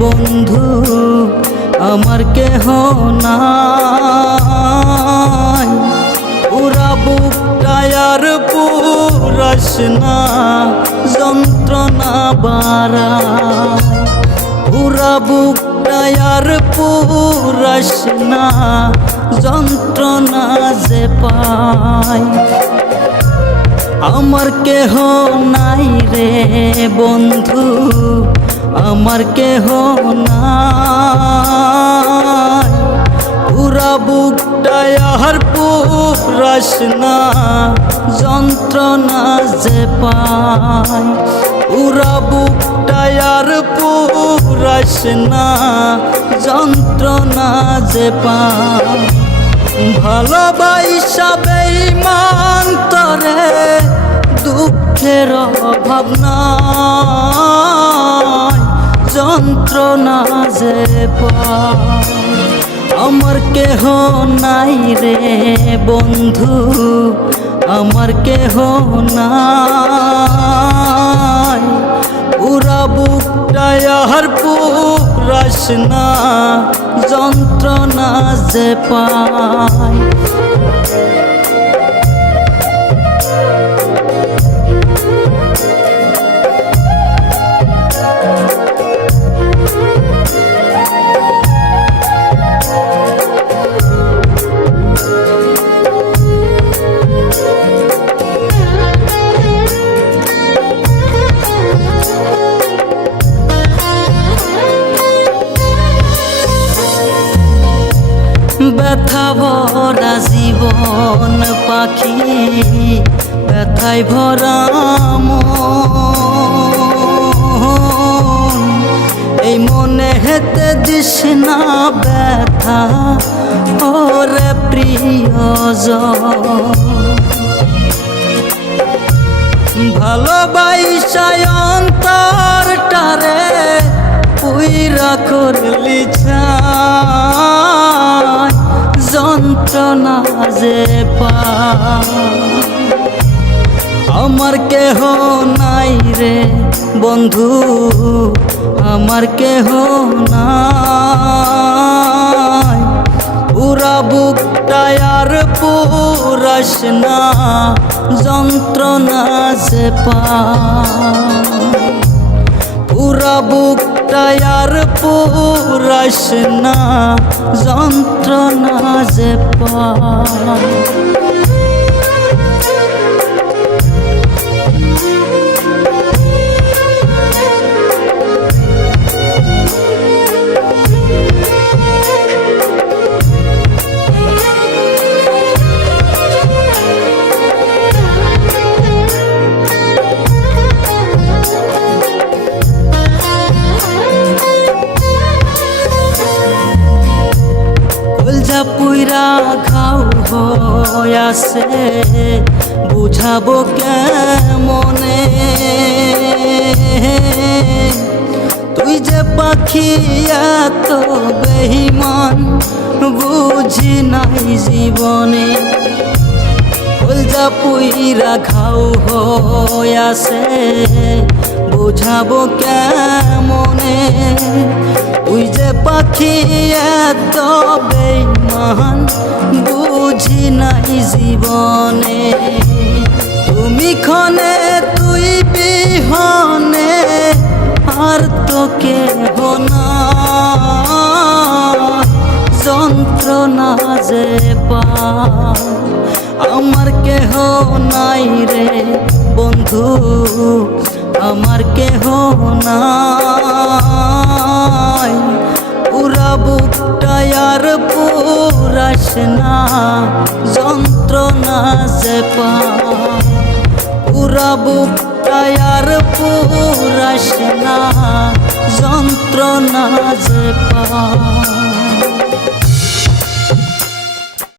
বন্ধু আমার কেহ নাই। পুরা বুকটায় আর পুরাস না যন্ত্রণা বাড়ায়। পুরা বুকটায় আর পুরাস না যন্ত্রণা যে পাই। আমার কেহ নাই রে বন্ধু আমার কেহ নাই। পুরা বুকটায় আর পুরাস না যন্ত্রণা যে পাই। পুরা বুকটায় আর পুরাস না যন্ত্রণা যে পাই। ভালোবাসা বেঈমান তরে দুঃখের অভাব নাই যন্ত্রণা যে পাই। আমার কেহ নাই রে বন্ধু আমার কেহ নাই। পুরা বুকটায় আর পুরাস না যন্ত্রণা যে পাই। ব্যথা ভরা জীবন পাখি ব্যথায় ভরা মন। এই মনে হেতে দিস না ব্যথা ওরে প্রিয়জন। ভালোবাসায় অন্তরটারে পুইরা করলি ছাই যন্ত্রণা যে পাই। আমার কেহ নাই রে বন্ধু আমার কেহ নাই। পুরা বুকটায় আর পুরাস না যন্ত্রণা যে পাই। পুরা বুকটায় আর পুরাস না যন্ত্রণা যে পাই। পুইরা ঘাও হয়াছে বুঝাবো কেমনে। তুই যে পাখি এত বেঈমান বুঝি নাই জীবনে। পুইরা ঘাও হয়াছে বুঝাবো কেমনে। তুই যে পাখি এত বেঈমান বুঝি নাই জীবনে। তুমি ক্ষণে তুই বিহনে আর তো কেহ নাই যন্ত্রণা যে পাই। আমার কেহ নাই রে বন্ধু আমার কেহ নাই। পুরা বুকটায় আর পুরাস না যন্ত্রণা যে পাই। পুরা বুকটায় আর পুরাস না যন্ত্রণা যে পাই।